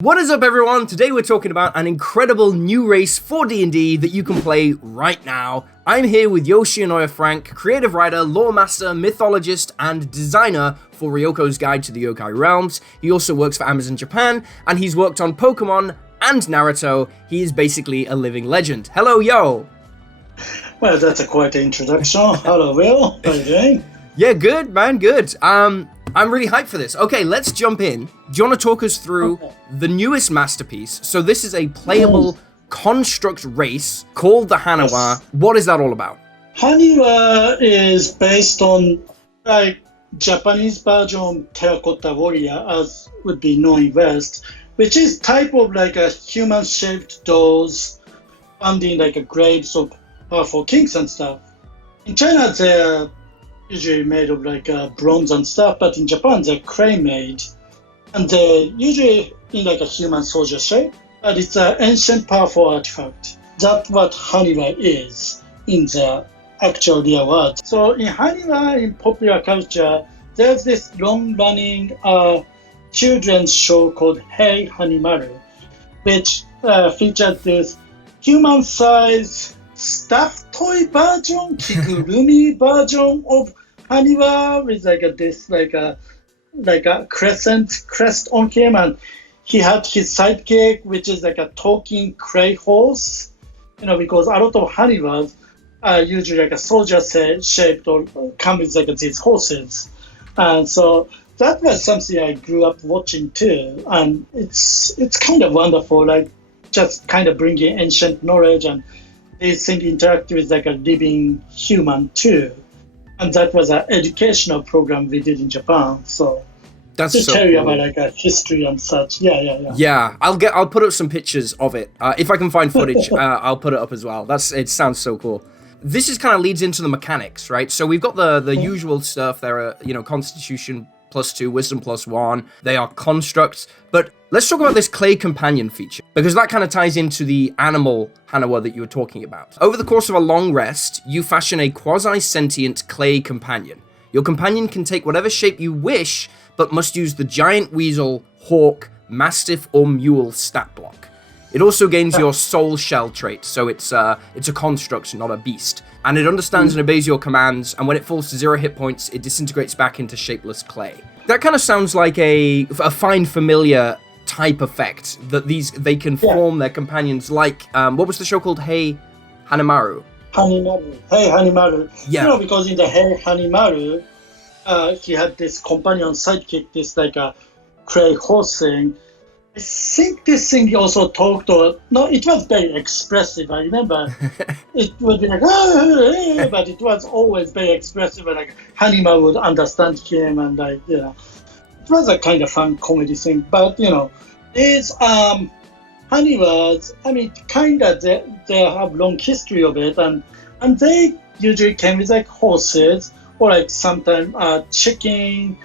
What is up, everyone? Today we're talking about an incredible new race for D&D that you can play right now. I'm here with Yo Shionoya-Frank, creative writer, lore master, mythologist, and designer for Ryoko's Guide to the Yokai Realms. He also works for Amazon Japan, and he's worked on Pokemon and Naruto. He is basically a living legend. Hello, Yo! Well, that's a quite an introduction. Hello, Will. How are you doing? Yeah, good, man, good. I'm really hyped for this. Okay, let's jump in. Do you want to talk us through the newest masterpiece? So this is a playable construct race called the Haniwa. Yes. What is that all about? Haniwa is based on Japanese version terracotta warrior, as would be known in West, which is type of a human-shaped dolls found in a graves of powerful kings and stuff. In China, they're usually made of bronze and stuff, but in Japan they're clay made, and they're usually in a human soldier shape. But it's an ancient, powerful artifact. That's what Haniwa is in the actual real world. So in Haniwa, in popular culture, there's this long-running children's show called Hey Hanimaru, which featured this human-sized stuffed toy version, kigurumi version of Haniwa with a crescent crest on him, and he had his sidekick, which is a talking clay horse. Because a lot of Haniwas are usually a soldier shaped or come with these horses, and so that was something I grew up watching too, and it's kind of wonderful, just kind of bringing ancient knowledge, and these things interact with a living human too. And that was an educational program we did in Japan. So that's to so tell you cool. About history and such. Yeah. Yeah, I'll put up some pictures of it. If I can find footage, I'll put it up as well. It sounds so cool. This is kind of leads into the mechanics, right? So we've got the usual stuff. There are Constitution +2, Wisdom +1. They are constructs. But let's talk about this clay companion feature, because that kind of ties into the animal Haniwa that you were talking about. Over the course of a long rest, you fashion a quasi-sentient clay companion. Your companion can take whatever shape you wish, but must use the giant weasel, hawk, mastiff, or mule stat block. It also gains your soul shell trait, so it's a construct, not a beast. And it understands and obeys your commands, and when it falls to 0 hit points, it disintegrates back into shapeless clay. That kind of sounds like a fine familiar type effect, that they can form their companions like, what was the show called? Hey Hanimaru. Hey Hanimaru. Yeah. Because in the Hey Hanimaru, he had this companion sidekick, this a clay horse thing. I think this thing also talked, it was very expressive. I remember it would be but it was always very expressive, and Haniwa would understand him, and it was a kind of fun comedy thing. But these Haniwas, they have long history of it, and they usually came with horses, or sometimes chicken,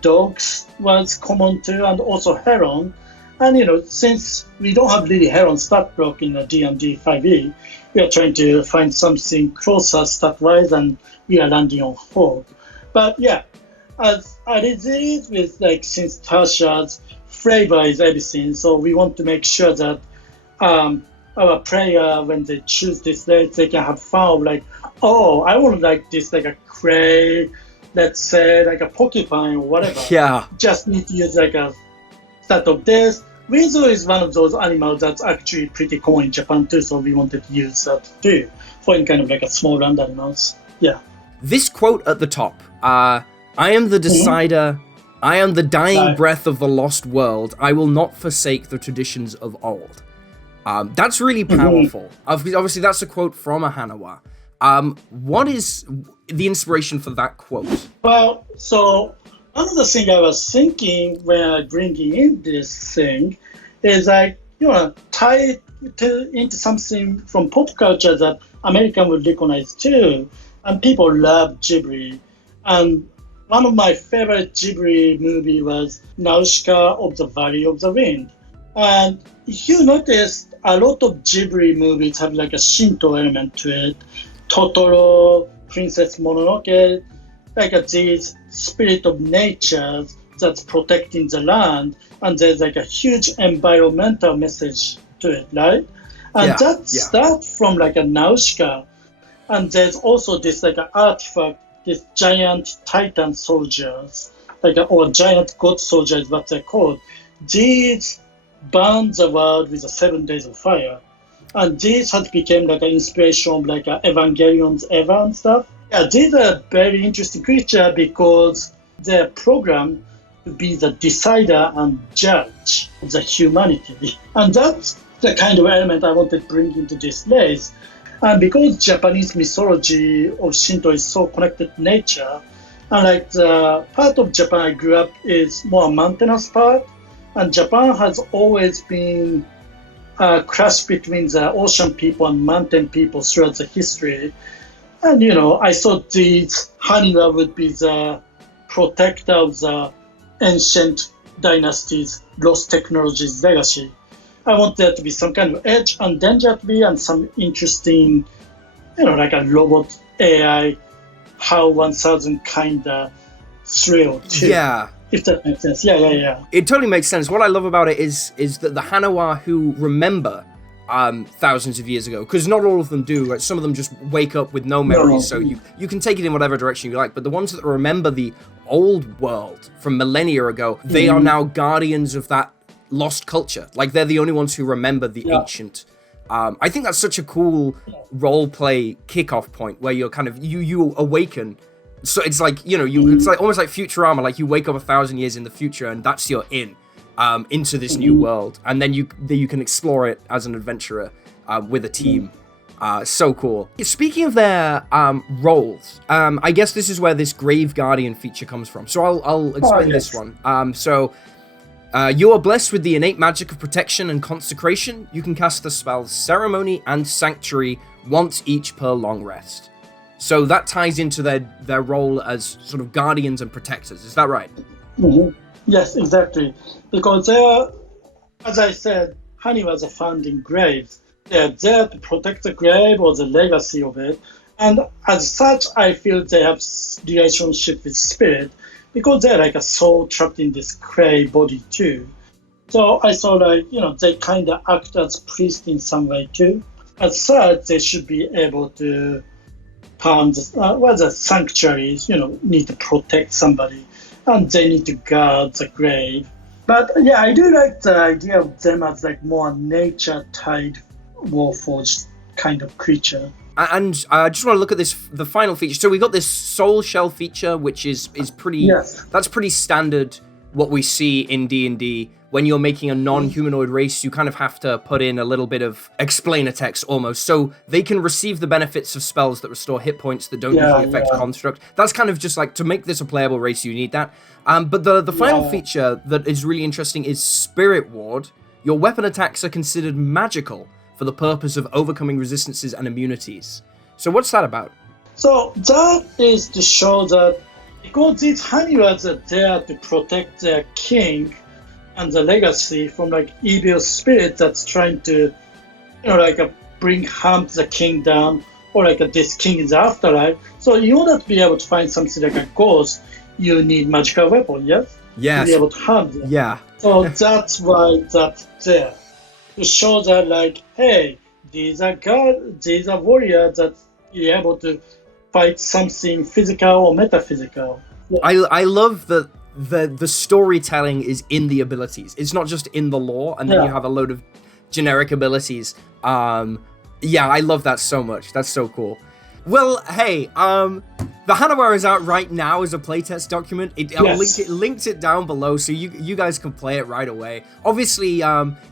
dogs was common too, and also heron. And since we don't have really heron stat block in the D&D 5e, we are trying to find something closer stat-wise, and we are landing on hog. But yeah, as it is with since Tasha's flavor is everything, so we want to make sure that our player, when they choose this race, they can have fun of I want this a clay, let's say a porcupine or whatever. Yeah. Just need to use a stat of this. Weasel is one of those animals that's actually pretty common in Japan too, so we wanted to use that too for any kind of a small land animals. Yeah. This quote at the top, I am the decider, I am the dying breath of the lost world, I will not forsake the traditions of old. That's really powerful. Obviously, that's a quote from a Haniwa. What is the inspiration for that quote? Well, so one of the things I was thinking when I bringing in this thing is tie it into something from pop culture that American would recognize too, and people love Ghibli. And one of my favorite Ghibli movie was Nausicaa of the Valley of the Wind. And if you notice, a lot of Ghibli movies have a Shinto element to it. Totoro, Princess Mononoke, these spirit of nature that's protecting the land, and there's like a huge environmental message to it, right? And that starts from like a Nausicaa, and there's also this like an artifact, this giant Titan soldiers, or giant god soldiers, what they're called. These burn the world with the 7 days of fire, and this has become like an inspiration of like Evangelion's Eva and stuff. Yeah, these are very interesting creatures because they're programmed to be the decider and judge of the humanity. And that's the kind of element I wanted to bring into this place. And because Japanese mythology of Shinto is so connected to nature, and like the part of Japan I grew up is more mountainous part, and Japan has always been a clash between the ocean people and mountain people throughout the history. And I thought these Haniwa would be the protector of the ancient dynasties, lost technologies legacy. I want there to be some kind of edge and danger to be, and some interesting, like a robot AI, HAL 1000 kind of thrill too. Yeah. If that makes sense. Yeah. It totally makes sense. What I love about it is that the Haniwa who remember thousands of years ago, because not all of them do, right? Some of them just wake up with no memories, so you can take it in whatever direction you like, but the ones that remember the old world from millennia ago, they are now guardians of that lost culture. Like, they're the only ones who remember the ancient. I think that's such a cool role play kickoff point where you're kind of you awaken. So it's like, it's like almost like Futurama, like you wake up 1,000 years in the future and that's your into this new world, and then you can explore it as an adventurer with a team. So cool. Speaking of their roles, I guess this is where this Grave Guardian feature comes from. So I'll explain this one. You are blessed with the innate magic of protection and consecration. You can cast the spells Ceremony and Sanctuary once each per long rest. So that ties into their role as sort of guardians and protectors. Is that right? Mm-hmm. Yes, exactly. Because they are, as I said, Haniwa are founding graves. They're there to protect the grave or the legacy of it. And as such, I feel they have relationship with spirit, because they're like a soul trapped in this clay body too. So I thought they kind of act as priests in some way too. As such, they should be able to palm the sanctuaries, need to protect somebody, and they need to guard the grave. But yeah, I do like the idea of them as like more nature-tied, warforged kind of creature. And I just want to look at the final feature. So we got this soul shell feature, which is pretty. Yes. That's pretty standard. What we see in D&D, when you're making a non-humanoid race, you kind of have to put in a little bit of explainer text almost, so they can receive the benefits of spells that restore hit points that don't usually affect construct. That's kind of just like, to make this a playable race, you need that. But the final feature that is really interesting is Spirit Ward. Your weapon attacks are considered magical for the purpose of overcoming resistances and immunities. So what's that about? So that is to show that because these Haniwas are there to protect their king and the legacy from like evil spirit that's trying to, bring harm to the king down, or this king in the afterlife. So in order to be able to find something like a ghost, you need magical weapon, yes? Yes. To be able to harm them. Yeah. So that's why that's there. To show that hey, these are warriors that you're able to fight something physical or metaphysical. Yeah. I love that the storytelling is in the abilities. It's not just in the lore, and then you have a load of generic abilities. I love that so much. That's so cool. Well, hey, the Haniwa is out right now as a playtest document. I'll linked it down below, so you guys can play it right away. Obviously,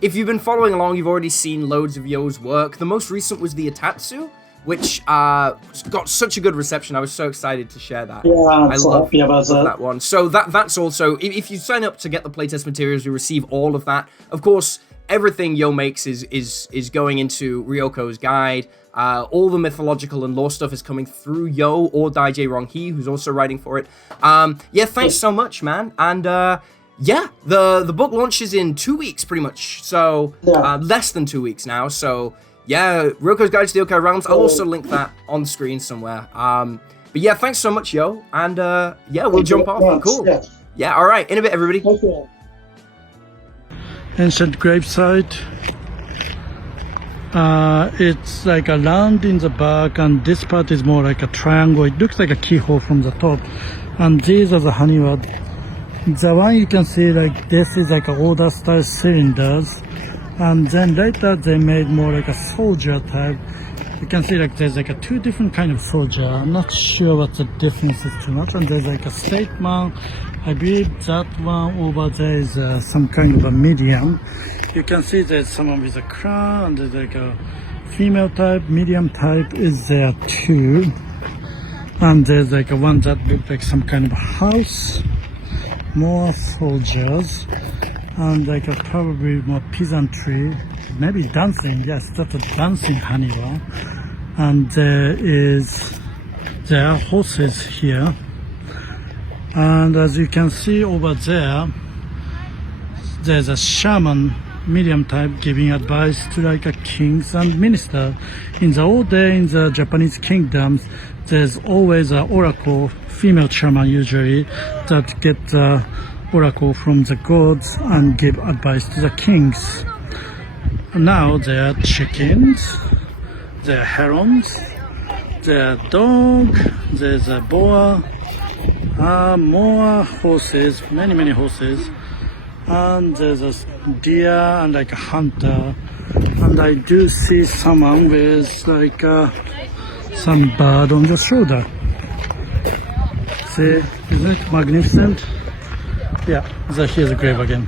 if you've been following along, you've already seen loads of Yo's work. The most recent was the Itatsu, which got such a good reception. I was so excited to share that. Yeah, I love that one. So that's also, if you sign up to get the playtest materials, you receive all of that. Of course, everything Yo makes is going into Ryoko's guide. All the mythological and lore stuff is coming through Yo or Daijay Ronghi, who's also writing for it. Thanks so much, man. And the book launches in 2 weeks, pretty much. So less than 2 weeks now. So Ryoko's Guide to the Yokai Realms. I'll also link that on screen somewhere. But thanks so much, Yo. And we'll jump off. Cool. Yeah, all right. In a bit, everybody. Okay. Ancient gravesite. It's like a round in the back, and this part is more like a triangle. It looks like a keyhole from the top. And these are the Haniwa. The one you can see, like this is like a older style cylinders, and then later they made more like a soldier type. You can see like there's like a two different kind of soldier. I'm not sure what the difference is too much. And there's like a statement. I believe that one over there is some kind of a medium. You can see there's someone with a crown, and there's like a female type, medium type is there too. And there's like a one that looks like some kind of a house. More soldiers, and like a probably more peasantry, maybe dancing. Yes, that's a dancing Haniwa. And there are horses here, and as you can see over there, there's a shaman, medium type, giving advice to like a kings and minister. In the old day, in the Japanese kingdoms, there's always an oracle, female shaman usually, that get the oracle from the gods and give advice to the kings. Now there are chickens, there are herons, there are dog, there's a boa, more horses, many horses, and there's a deer and like a hunter, and I do see someone with like some bird on the shoulder. See, isn't it magnificent? Yeah, so here's a grave again.